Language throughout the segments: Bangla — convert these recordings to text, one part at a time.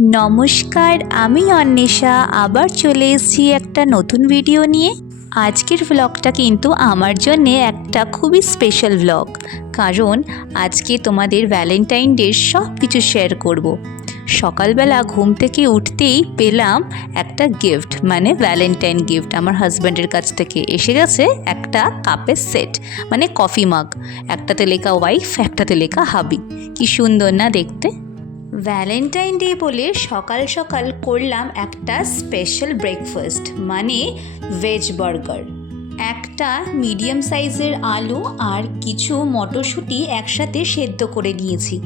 নমস্কার, আমি অন্বেষা আবার চলে এসেছি একটা নতুন ভিডিও নিয়ে। আজকের ব্লগটা কিন্তু আমার জন্যে একটা খুবই স্পেশাল ব্লগ, কারণ আজকে তোমাদের ভ্যালেন্টাইন ডের সব কিছু শেয়ার করব। সকালবেলা ঘুম থেকে উঠতেই পেলাম একটা গিফট, মানে ভ্যালেন্টাইন গিফট আমার হাজব্যান্ডের কাছ থেকে এসে গেছে। একটা কাপের সেট, মানে কফি মাগ, একটাতে লেখা ওয়াইফ, একটাতে লেখা হাবি। কি সুন্দর না দেখতে। ভ্যালেন্টাইন ডে বলে সকাল সকাল করলাম একটা স্পেশাল ব্রেকফাস্ট, মানে ভেজ বার্গার। একটা মিডিয়াম সাইজের আলু আর কিছু মটরশুঁটি একসাথে সেদ্ধ করে নিয়েছি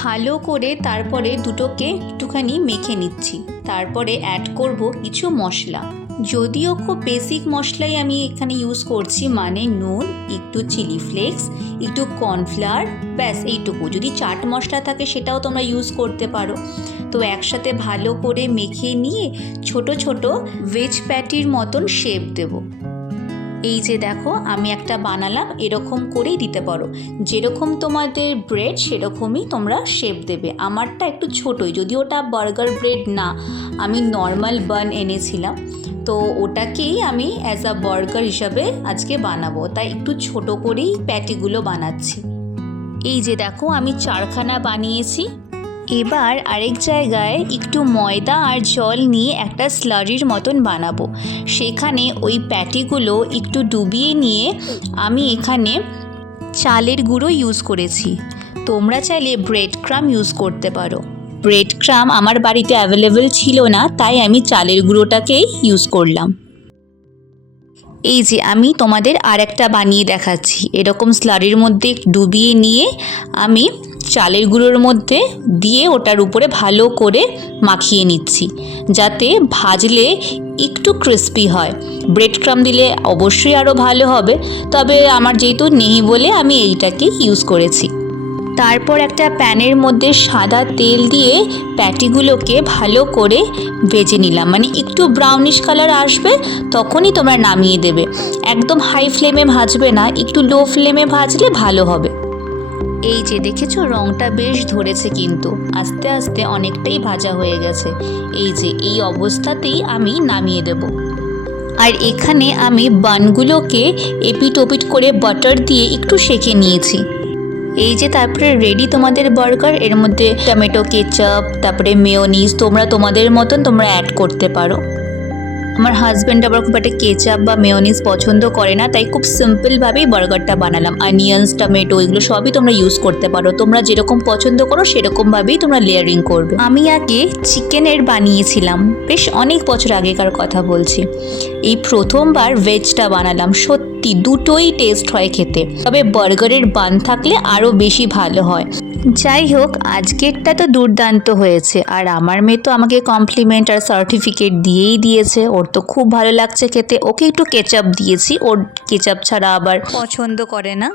ভালো করে। তারপরে দুটোকে একটুখানি মেখে নিচ্ছি। তারপরে অ্যাড করব কিছু মশলা, যদিও খুব বেসিক মশলাই আমি এখানে ইউজ করছি, মানে নুন, একটু চিলি ফ্লেক্স, একটু কর্নফ্লাওয়ার, ব্যাস এইটুকু। যদি চাট মশলা থাকে সেটাও তোমরা ইউজ করতে পারো। তো একসাথে ভালো করে মেখে নিয়ে ছোট ছোট ভেজ প্যাটির মতন শেপ দেব। এই যে দেখো আমি একটা বানালাম, এরকম করেই দিতে পারো। যেরকম তোমাদের ব্রেড সেরকমই তোমরা শেপ দেবে। আমারটা একটু ছোটোই, যদি ওটা বার্গার ব্রেড না, আমি নর্মাল বান এনেছিলাম, তো ওটাকেই আমি অ্যাজ আ বার্গার হিসাবে আজকে বানাবো, তাই একটু ছোট করেই প্যাটিগুলো বানাচ্ছি। এই যে দেখো আমি চারখানা বানিয়েছি। এবার আরেক জায়গায় একটু ময়দা আর জল নিয়ে একটা স্লারির মতন বানাবো। সেখানে ওই প্যাটিগুলো একটু ডুবিয়ে নিয়ে আমি এখানে চালের গুঁড়ো ইউজ করেছি। তোমরা চাইলে ব্রেড ক্রাম ইউজ করতে পারো। ব্রেড ক্রাম আমার বাড়িতে অ্যাভেলেবেল ছিল না, তাই আমি চালের গুঁড়োটাকেই ইউজ করলাম। এই যে আমি তোমাদের আর একটা বানিয়ে দেখাচ্ছি। এরকম স্লারির মধ্যে ডুবিয়ে নিয়ে আমি চালের গুঁড়োর মধ্যে দিয়ে ওটার উপরে ভালো করে মাখিয়ে নিচ্ছি, যাতে ভাজলে একটু ক্রিস্পি হয়। ব্রেড ক্রাম দিলে অবশ্যই আরও ভালো হবে, তবে আমার যেহেতু নেই বলে আমি এইটাকে ইউজ করেছি। তারপর একটা প্যানের মধ্যে সাদা তেল দিয়ে প্যাটিগুলোকে ভালো করে ভেজে নিলাম, মানে একটু ব্রাউনিশ কালার আসবে তখনই তোমরা নামিয়ে দেবে। একদম হাই ফ্লেমে ভাজবে না, একটু লো ফ্লেমে ভাজলে ভালো হবে। এই যে দেখেছো রঙটা বেশ ধরেছে, কিন্তু আস্তে আস্তে অনেকটাই ভাজা হয়ে গেছে। এই যে এই অবস্থাতেই আমি নামিয়ে দেব। আর এখানে আমি বানগুলোকে এপিট ওপিট করে বাটার দিয়ে একটু সেঁকে নিয়েছি। এই যে তারপরে রেডি তোমাদের বার্গার। এর মধ্যে টমেটো কেচাপ, তারপরে মেয়োনিজ তোমরা তোমাদের মতন তোমরা অ্যাড করতে পারো। আমার হাজব্যান্ড আবার খুব একটা কেচাপ বা মেয়োনিজ পছন্দ করে না, তাই খুব সিম্পলভাবেই বার্গারটা বানালাম। অনিয়ন্স, টমেটো এগুলো সবই তোমরা ইউজ করতে পারো, তোমরা যেরকম পছন্দ করো সেরকমভাবেই তোমরা লেয়ারিং করবে। আমি আগে চিকেনের বানিয়েছিলাম, বেশ অনেক বছর আগেকার কথা বলছি। এই প্রথমবার ভেজটা বানালাম, সত্যি দুটোই টেস্ট হয় খেতে, তবে বার্গারের বান থাকলে আরও বেশি ভালো হয়। যাই হোক, আজকেরটা তো দুর্দান্ত হয়েছে, আর আমার মেয়ে তো আমাকে কমপ্লিমেন্ট আর সার্টিফিকেট দিয়েই দিয়েছে। ওর তো খুব ভালো লাগছে খেতে। ওকে একটু কেচাপ দিয়েছি, ওর কেচাপ ছাড়া আবার পছন্দ করে না।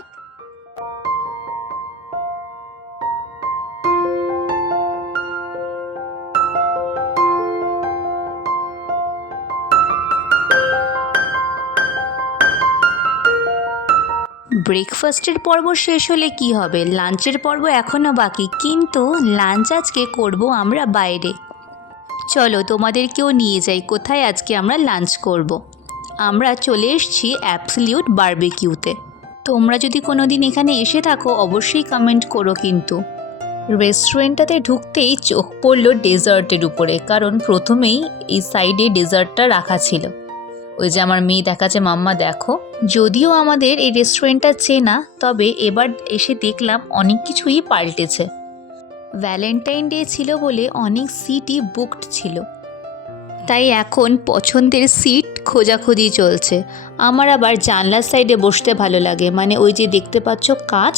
ব্রেকফাস্টের পর্ব শেষ হলে কি হবে, লাঞ্চের পর্ব এখনও বাকি, কিন্তু লাঞ্চ আজকে করব আমরা বাইরে। চলো তোমাদেরকেও নিয়ে যাই কোথায় আজকে আমরা লাঞ্চ করব। আমরা চলে এসেছি অ্যাবসলিউট বারবিকিউতে। তোমরা যদি কোনো দিন এখানে এসে থাকো অবশ্যই কমেন্ট করো। কিন্তু রেস্টুরেন্টটাতে ঢুকতেই চোখ পড়লো ডেজার্টের উপরে, কারণ প্রথমেই এই সাইডে ডেজার্টটা রাখা ছিল। ওই যে আমার মেয়ে দেখাচ্ছে, মাম্মা দেখো। যদিও আমাদের এই রেস্টুরেন্টটা চেনা, তবে এবার এসে দেখলাম অনেক কিছুই পাল্টেছে। ভ্যালেন্টাইন ডে ছিল বলে অনেক সিটই বুকড ছিল, তাই এখন পছন্দের সিট খোঁজাখুঁজি চলছে। আমার আবার জানলার সাইডে বসতে ভালো লাগে, মানে ওই যে দেখতে পাচ্ছ কাঁচ,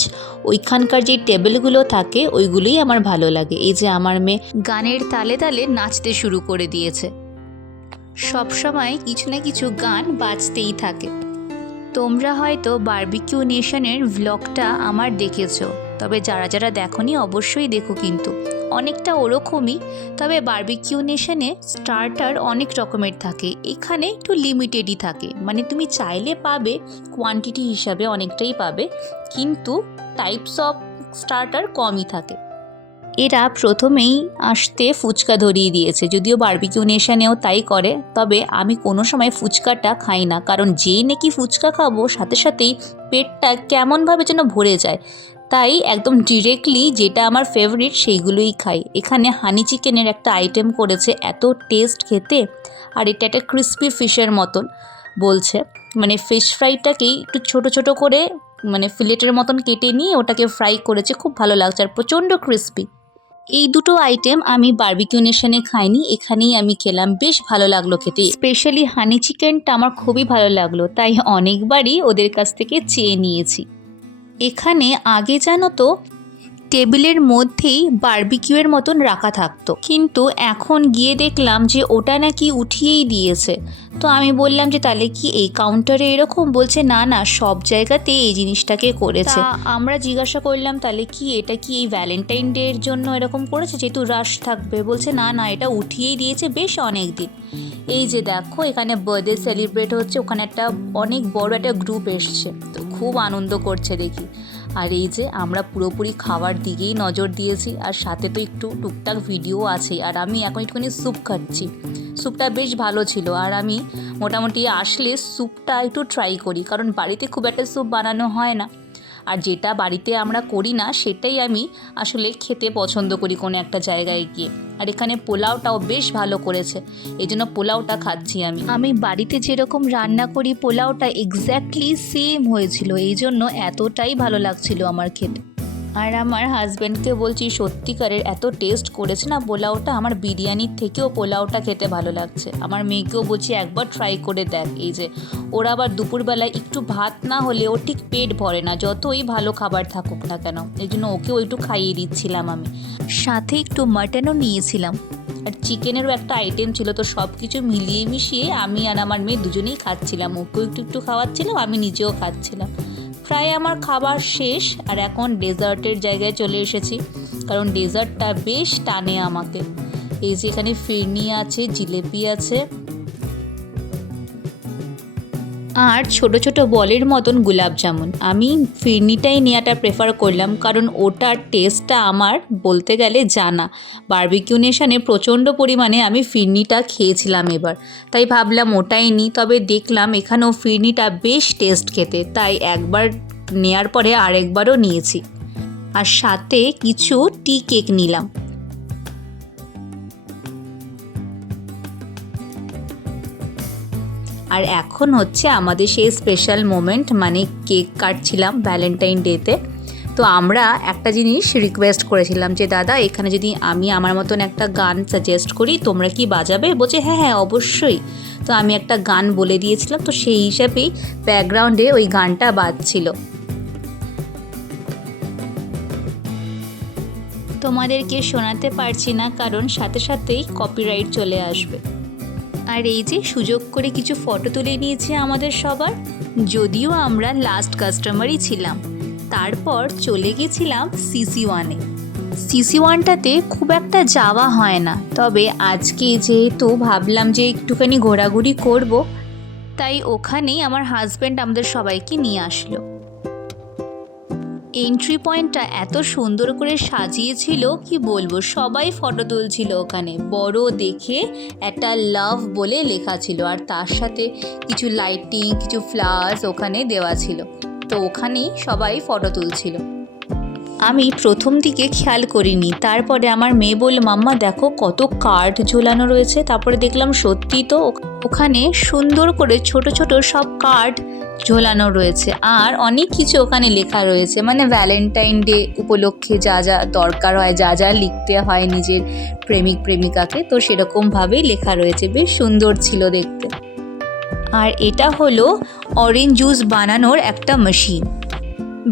ওইখানকার যে টেবিলগুলো থাকে ওইগুলোই আমার ভালো লাগে। এই যে আমার মেয়ে গানের তালে তালে নাচতে শুরু করে দিয়েছে। সবসময় কিছু না কিছু গান বাজতেই থাকে। তোমরা হয়তো বারবিকিউ নেশনের ভ্লগটা আমার দেখেছো, তবে যারা যারা দেখোনি অবশ্যই দেখো, কিন্তু অনেকটা ওরকমই। তবে বারবিকিউ নেশনে স্টার্টার অনেক রকমের থাকে, এখানে একটু লিমিটেডই থাকে, মানে তুমি চাইলে পাবে, কোয়ান্টিটি হিসাবে অনেকটাই পাবে, কিন্তু টাইপস অফ স্টার্টার কমই থাকে। এরা প্রথমেই আসতে ফুচকা ধরিয়ে দিয়েছে, যদিও বারবিকিউ নেশনেও তাই করে, তবে আমি কোনো সময় ফুচকাটা খাই না, কারণ যেই নাকি ফুচকা খাবো সাথে সাথেই পেটটা কেমনভাবে যেন ভরে যায়, তাই একদম ডিরেক্টলি যেটা আমার ফেভারিট সেইগুলোই খাই। এখানে হানি চিকেনের একটা আইটেম করেছে, এত টেস্ট খেতে, আর এটা একটা ক্রিস্পি ফিশের মতন বলছে, মানে ফিশ ফ্রাইটাকেই একটু ছোট ছোট করে মানে ফিলেটের মতন কেটে নিয়ে ওটাকে ফ্রাই করেছে, খুব ভালো লাগছে আর প্রচণ্ড ক্রিস্পি। এই দুটো আইটেম আমি বারবিকিউ নেশনে খাইনি, এখানেই আমি খেলাম, বেশ ভালো লাগলো খেতে। স্পেশালি হানি চিকেনটা আমার খুবই ভালো লাগলো, তাই অনেকবারই ওদের কাছ থেকে চেয়ে নিয়েছি। এখানে আগে জানো তো টেবিলের মধ্যেই বারবিকিউয়ের মতন রাখা থাকতো, কিন্তু এখন গিয়ে দেখলাম যে ওটা নাকি উঠিয়েই দিয়েছে। তো আমি বললাম যে তাহলে কি এই কাউন্টারে এরকম? বলছে না না, সব জায়গাতে এই জিনিসটাকে করেছে। আমরা জিজ্ঞাসা করলাম তাহলে কি এটা কি এই ভ্যালেন্টাইন ডে এর জন্য এরকম করেছে, যেহেতু রাশ থাকবে? বলছে না না, এটা উঠিয়েই দিয়েছে বেশ অনেক দিন। এই যে দেখো এখানে বার্থডে সেলিব্রেট হচ্ছে, ওখানে একটা অনেক বড় একটা গ্রুপ এসছে, তো খুব আনন্দ করছে দেখি। আর এই যে আমরা পুরোপুরি খাওয়ার দিকেই নজর দিয়েছি, আর সাথে তো একটু টুকটাক ভিডিও আছে। আর আমি এখন একটুখানি স্যুপ খাচ্ছি, স্যুপটা বেশ ভালো ছিল। আর আমি মোটামুটি আসলে স্যুপটা একটু ট্রাই করি, কারণ বাড়িতে খুব একটা স্যুপ বানানো হয় না, আর যেটা বাড়িতে আমরা করি না সেটাই আমি আসলে খেতে পছন্দ করি কোনো একটা জায়গায় গিয়ে। আর এখানে পোলাওটাও বেশ ভালো করেছে, এই জন্য পোলাওটা খাচ্ছি আমি বাড়িতে যেরকম রান্না করি পোলাওটা এক্স্যাক্টলি সেম হয়েছিল, এই জন্য এতটাই ভালো লাগছিল আমার খেতে। আর আমার হাজব্যান্ডকে বলছি সত্যিকারের এত টেস্ট করেছে না পোলাওটা, আমার বিরিয়ানির থেকেও পোলাওটা খেতে ভালো লাগছে। আমার মেয়েকেও বলছি একবার ট্রাই করে দেখ। এই যে ওরা আবার দুপুরবেলায় একটু ভাত না হলে ওর ঠিক পেট ভরে না, যতই ভালো খাবার থাকুক না কেন, এই জন্য ওকেও একটু খাইয়ে দিচ্ছিলাম আমি, সাথে একটু মাটনও নিয়েছিলাম, আর চিকেনেরও একটা আইটেম ছিল। তো সব কিছু মিলিয়ে মিশিয়ে আমি আর আমার মেয়ে দুজনেই খাচ্ছিলাম, ওকেও একটু একটু খাওয়াচ্ছিলাম, আমি নিজেও খাচ্ছিলাম। প্রায় আমার খাবার শেষ, আর এখন ডেজার্টের জায়গায় চলে এসেছি, কারণ ডেজার্টটা বেশ টানে আমাকে। এই যে এখানে ফিরনি আছে, জিলেপি আছে, আর ছোট ছোট বলের মতন গোলাপ জামুন। আমি ফিরনিটাই নেওয়াটা প্রেফার করলাম, কারণ ওটার টেস্টটা আমার বলতে গেলে জানা। বারবিকিউ নেশনে প্রচণ্ড পরিমাণে আমি ফিরনিটা খেয়েছিলাম এবার, তাই ভাবলাম ওটাই নিই। তবে দেখলাম এখানেও ফিরনিটা বেশ টেস্ট খেতে, তাই একবার নেয়ার পরে আরেকবারও নিয়েছি। আর সাথে কিছু টি কেক নিলাম। আর এখন হচ্ছে আমাদের সেই স্পেশাল মোমেন্ট, মানে কেক কাটছিলাম ভ্যালেন্টাইন ডেতে। তো আমরা একটা জিনিস রিকোয়েস্ট করেছিলাম যে দাদা এখানে যদি আমি আমার মতন একটা গান সাজেস্ট করি তোমরা কি বাজাবে? বলছে হ্যাঁ হ্যাঁ অবশ্যই। তো আমি একটা গান বলে দিয়েছিলাম, তো সেই হিসাবেই ব্যাকগ্রাউন্ডে ওই গানটা বাজছিল। তোমাদেরকে শোনাতে পারছি না, কারণ সাথে সাথেই কপিরাইট চলে আসবে। আর এই যে সুযোগ করে কিছু ফটো তুলে নিয়েছি আমাদের সবার, যদিও আমরা লাস্ট কাস্টমারই ছিলাম। তারপর চলে গেছিলাম CC1-এ। CC1টাতে খুব একটা যাওয়া হয় না, তবে আজকে যেহেতু ভাবলাম যে একটুখানি ঘোরাঘুরি করব, তাই ওখানেই আমার হাজব্যান্ড আমাদের সবাইকে নিয়ে আসলো। এন্ট্রি পয়েন্টটা এত সুন্দর করে সাজিয়েছিল কি বলবো, সবাই ফটো তুলছিল ওখানে। বড় দেখে একটা লাভ বলে লেখা ছিল, আর তার সাথে কিছু লাইটিং, কিছু ফ্লাওয়ার্স ওখানে দেওয়া ছিল, তো ওখানেই সবাই ফটো তুলছিল। আমি প্রথম দিকে খেয়াল করিনি, তারপরে আমার মেয়ে বলল মাম্মা দেখো কত কার্ড ঝোলানো রয়েছে। তারপরে দেখলাম সত্যি তো ওখানে সুন্দর করে ছোট ছোট সব কার্ড ঝোলানো রয়েছে, আর অনেক কিছু ওখানে লেখা রয়েছে, মানে ভ্যালেন্টাইন ডে উপলক্ষে যা যা দরকার হয়, যা যা লিখতে হয় নিজের প্রেমিক প্রেমিকাকে, তো সেরকমভাবেই লেখা রয়েছে। বেশ সুন্দর ছিল দেখতে। আর এটা হলো অরেঞ্জ জুস বানানোর একটা মেশিন,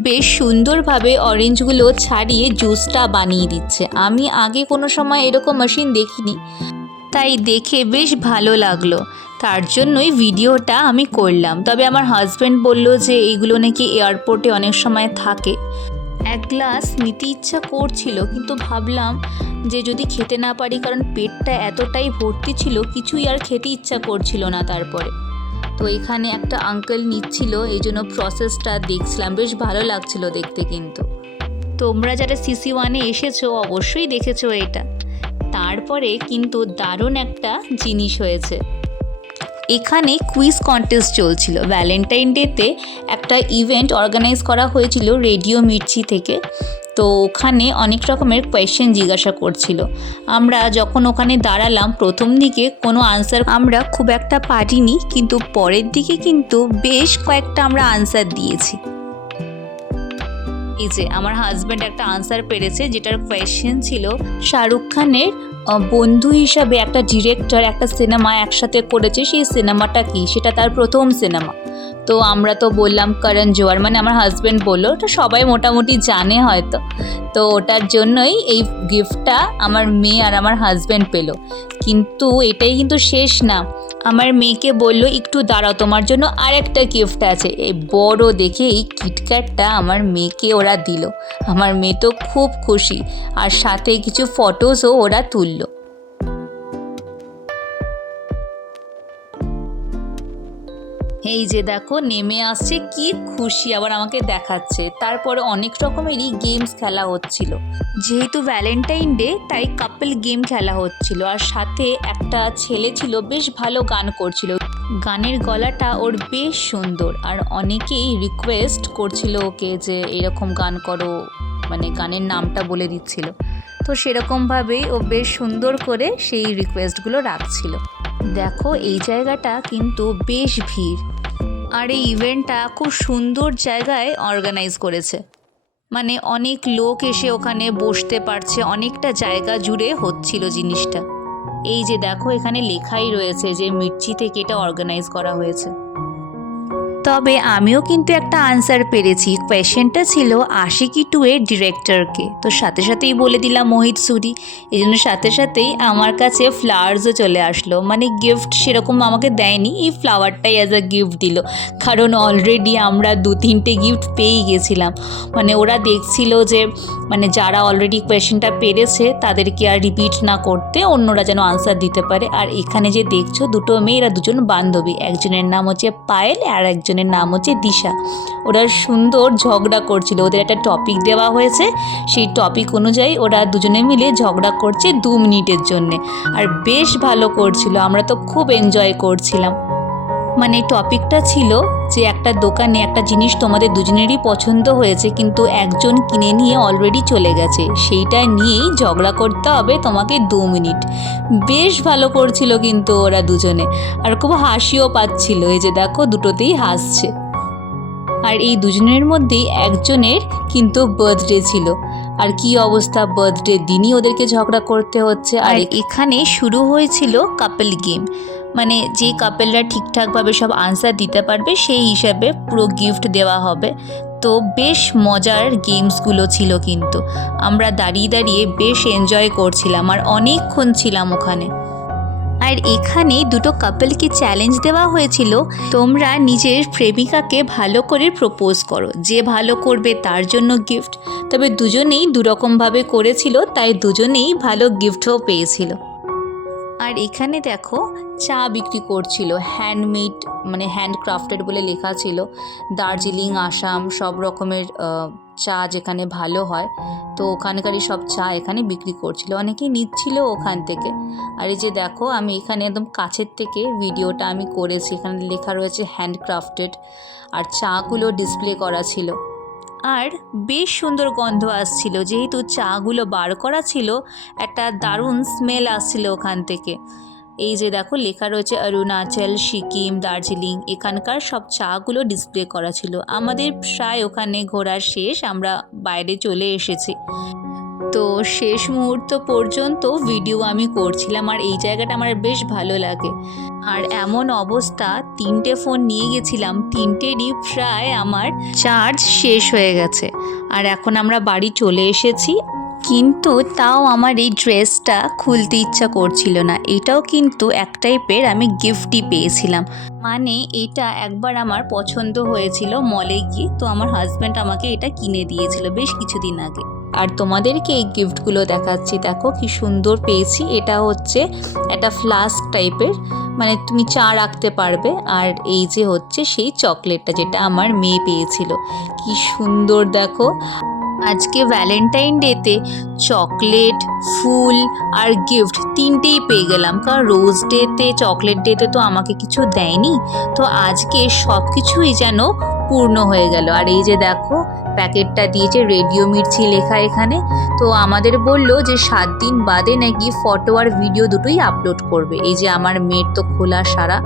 বেশ সুন্দরভাবে অরেঞ্জগুলো ছাড়িয়ে জুসটা বানিয়ে দিচ্ছে। আমি আগে কোনো সময় এরকম মেশিন দেখিনি, তাই দেখে বেশ ভালো লাগলো, তার জন্যই ভিডিওটা আমি করলাম। তবে আমার হাজব্যান্ড বলল যে এইগুলো নাকি এয়ারপোর্টে অনেক সময় থাকে। এক গ্লাস নিতে ইচ্ছা করছিল, কিন্তু ভাবলাম যে যদি খেতে না পারি, কারণ পেটটা এতটাই ভর্তি ছিল কিছুই আর খেতে ইচ্ছা করছিল না। তারপরে তো এখানে একটা আঙ্কেল নিচ্ছিল, এই জন্য প্রসেসটা দেখছিলাম, বেশ ভালো লাগছিল দেখতে। কিন্তু তোমরা যারা CC1-এ এসেছো অবশ্যই দেখেছো এটা। তারপরে কিন্তু দারুণ একটা জিনিস হয়েছে, এখানে কুইজ কন্টেস্ট চলছিল। ভ্যালেন্টাইন ডেতে একটা ইভেন্ট অর্গানাইজ করা হয়েছিল রেডিও মির্চি থেকে। তো ওখানে অনেক রকমের কোয়েশ্চেন জিজ্ঞাসা করছিল। আমরা যখন ওখানে দাঁড়ালাম প্রথম দিকে কোনো আনসার আমরা খুব একটা পারিনি, কিন্তু পরের দিকে কিন্তু বেশ কয়েকটা আমরা আনসার দিয়েছি। এই যে আমার হাজব্যান্ড একটা আনসার পেরেছে, যেটার কোয়েশ্চেন ছিল শাহরুখ খানের বন্ধু হিসাবে একটা ডিরেক্টর একটা সিনেমা একসাথে করেছে, সেই সিনেমাটা কি, সেটা তার প্রথম সিনেমা। তো আমরা তো বললাম করণ জোহর, মানে আমার হাজব্যান্ড বললো ওটা সবাই মোটামুটি জানে হয়তো। তো ওটার জন্যই এই গিফটটা আমার মেয়ে আর আমার হাজব্যান্ড পেলো। কিন্তু এটাই কিন্তু শেষ না, আমার মেয়েকে বললো একটু দাঁড়াও, তোমার জন্য আরেকটা গিফট আছে। এই বড় দেখে এই কিটক্যাটটা আমার মেয়েকে ওরা দিল। আমার মেয়ে তো খুব খুশি, আর সাথে কিছু ফটোসও ওরা তুললো। এই যে দেখো নেমে আসছে, কি খুশি, আবার আমাকে দেখাচ্ছে। তারপরে অনেক রকমেরই গেমস খেলা হচ্ছিল, যেহেতু ভ্যালেন্টাইন ডে তাই কাপল গেম খেলা হচ্ছিল। আর সাথে একটা ছেলে ছিল, বেশ ভালো গান করছিল, গানের গলাটা ওর বেশ সুন্দর। আর অনেকেই রিকোয়েস্ট করছিল ওকে যে এরকম গান করো, মানে গানের নামটা বলে দিচ্ছিল। তো সেরকমভাবেই ও বেশ সুন্দর করে সেই রিকোয়েস্টগুলো রাখছিল। দেখো এই জায়গাটা কিন্তু বেশ ভিড়, আর এই ইভেন্টটা খুব সুন্দর জায়গায় অর্গানাইজ করেছে, মানে অনেক লোক এসে ওখানে বসতে পারছে, অনেকটা জায়গা জুড়ে হচ্ছিল জিনিসটা। এই যে দেখো এখানে লেখাই রয়েছে যে মির্চি থেকে এটা অর্গানাইজ করা হয়েছে। তবে আমিও কিন্তু একটা আনসার পেরেছি। কোয়েশ্চেনটা ছিল আশিকি 2 এর ডিরেক্টরকে। তো সাথে সাথেই বলে দিলাম মোহিত সুরি। এই জন্য সাথে সাথেই আমার কাছে ফ্লাওয়ার্সও চলে আসলো, মানে গিফট সেরকম আমাকে দেয়নি, এই ফ্লাওয়ারটাই অ্যাজ আ গিফট দিল। কারণ অলরেডি আমরা 2-3টে গিফট পেয়েই গেছিলাম। মানে ওরা দেখছিল যে মানে যারা অলরেডি কোয়েশ্চেনটা পেরেছে তাদেরকে আর রিপিট না করতে, অন্যরা যেন আনসার দিতে পারে। আর এখানে যে দেখছো দুটো মেয়েরা, দুজন বান্ধবী, একজনের নাম হচ্ছে পায়েল আর একজনের নাম হচ্ছে দিশা। ওরা সুন্দর ঝগড়া করছিল, ওদের একটা টপিক দেওয়া হয়েছে, সেই টপিক অনুযায়ী ওরা দুজনে মিলে ঝগড়া করছে 2 মিনিটের জন্যে। আর বেশ ভালো করছিল, আমরা তো খুব এনজয় করছিলাম। মানে টপিকটা ছিল যে একটা দোকানে একটা জিনিস তোমাদের দুজনেরই পছন্দ হয়েছে, কিন্তু একজন কিনে নিয়ে অলরেডি চলে গেছে, সেইটা নিয়েই ঝগড়া করতে হবে তোমাকে 2 মিনিট। বেশ ভালো করছিল কিন্তু ওরা দুজনে, আর খুব হাসিও পাচ্ছিল। এই যে দেখো দুটোতেই হাসছে। আর এই দুজনের মধ্যেই একজনের কিন্তু বার্থডে ছিল, আর কি অবস্থা, বার্থডে দিনই ওদেরকে ঝগড়া করতে হচ্ছে। আর এখানে শুরু হয়েছিল কাপল গেম, মানে যে কাপলরা ঠিকঠাকভাবে সব আনসার দিতে পারবে সেই হিসাবে পুরো গিফট দেওয়া হবে। তো বেশ মজার গেমসগুলো ছিল, কিন্তু আমরা দাঁড়িয়ে দাঁড়িয়ে বেশ এনজয় করছিলাম আর অনেকক্ষণ ছিলাম ওখানে। আর এখানে দুটো কাপলকে চ্যালেঞ্জ দেওয়া হয়েছিল, তোমরা নিজের প্রেমিকাকে ভালো করে প্রপোজ করো, যে ভালো করবে তার জন্য গিফট। তবে দুজনেই দুরকমভাবে করেছিল, তাই দুজনেই ভালো গিফটও পেয়েছিল। আর এখানে দেখো চা বিক্রি করছিল, হ্যান্ডমেড মানে হ্যান্ডক্রাফটেড বলে লেখা ছিল। দার্জিলিং, আসাম সব রকমের চা যেখানে ভালো হয়, তো ওখানকারই সব চা এখানে বিক্রি করছিল, অনেকেই নিচ্ছিল ওখান থেকে। আর এই যে দেখো আমি এখানে একদম কাছের থেকে ভিডিওটা আমি করেছি, এখানে লেখা রয়েছে হ্যান্ডক্রাফটেড, আর চাগুলো ডিসপ্লে করা ছিল। আর বেশ সুন্দর গন্ধ আসছিল, যেহেতু চাগুলো বার করা ছিল, একটা দারুণ স্মেল আসছিল ওখান থেকে। এই যে দেখো লেখা রয়েছে অরুণাচল, সিকিম, দার্জিলিং, এখানকার সব চাগুলো ডিসপ্লে করা ছিল। আমাদের প্রায় ওখানে ঘোরার শেষ, আমরা বাইরে চলে এসেছি। তো শেষ মুহূর্ত পর্যন্ত ভিডিও আমি করছিলাম, আর এই জায়গাটা আমার বেশ ভালো লাগে। আর এমন অবস্থা 3টে ফোন নিয়ে গেছিলাম, 3টেরই প্রায় আমার চার্জ শেষ হয়ে গেছে। আর এখন আমরা বাড়ি চলে এসেছি, কিন্তু তাও আমার এই ড্রেসটা খুলতে ইচ্ছা করছিল না। এটাও কিন্তু এক টাইপের আমি গিফটই পেয়েছিলাম, মানে এটা একবার আমার পছন্দ হয়েছিল মলে গিয়ে, তো আমার হাজব্যান্ড আমাকে এটা কিনে দিয়েছিল বেশ কিছুদিন আগে। আর তোমাদেরকে এই গিফটগুলো দেখাচ্ছি, দেখো কি সুন্দর পেয়েছি। এটা হচ্ছে একটা ফ্লাস্ক টাইপের, মানে তুমি চা রাখতে পারবে। আর এই যে হচ্ছে সেই চকলেটটা, যেটা আমার মেয়ে পেয়েছিল, কি সুন্দর দেখো। আজকে ভ্যালেন্টাইন ডেতে চকলেট, ফুল আর গিফট তিনটেই পেয়ে গেলাম, কারণ রোজ ডেতে চকলেট ডেতে তো আমাকে কিছু দেয়নি। তো আজকে সব কিছুই যেন পূর্ণ হয়ে গেল। আর এই যে দেখো প্যাকেটটা দিয়েছে রেডিও মির্চি লেখা এখানে। তো আমাদের বলল যে 7 দিন বাদে নাকি ফটো আর ভিডিও দুটোই আপলোড করবে। এই যে আমার মেয়ের তো খোলা সারা,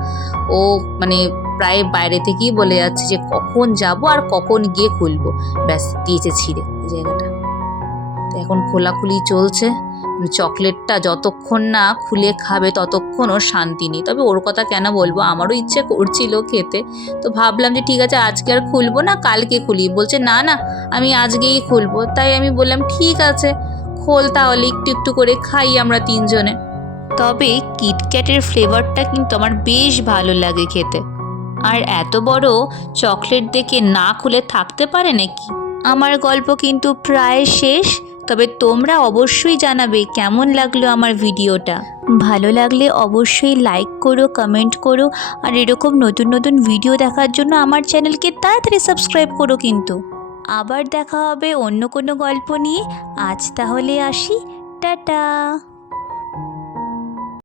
ও মানে প্রায় বাইরে থেকেই বলে যাচ্ছে যে কখন যাব আর কখন গিয়ে খুলবো। ব্যাস দিয়েছে ছিঁড়ে এই জায়গাটা। তো এখন খোলাখুলি চলছে। চকলেটটা যতক্ষণ না খুলে খাবে ততক্ষণ ওর শান্তি নেই। তবে ওর কথা কেন বলবো, আমারও ইচ্ছে করছিল খেতে। তো ভাবলাম যে ঠিক আছে আজকে আর খুলবো না, কালকে খুলি। বলছে না না আমি আজকেই খুলবো। তাই আমি বললাম ঠিক আছে খোল, তাহলে একটু একটু করে খাই আমরা তিনজনে। তবে কিটক্যাটের ফ্লেভারটা কিন্তু আমার বেশ ভালো লাগে খেতে। আর এত বড় চকলেট দেখে না খুলে থাকতে পারে নাকি। আমার গল্প কিন্তু প্রায় শেষ। তবে তোমরা অবশ্যই জানাবে কেমন লাগলো আমার ভিডিওটা। ভালো লাগলে অবশ্যই লাইক করো, কমেন্ট করো, আর এরকম নতুন নতুন ভিডিও দেখার জন্য আমার চ্যানেলকে তাড়াতাড়ি সাবস্ক্রাইব করো কিন্তু। আবার দেখা হবে অন্য কোনো গল্প নিয়ে। আজ তাহলে আসি, টাটা।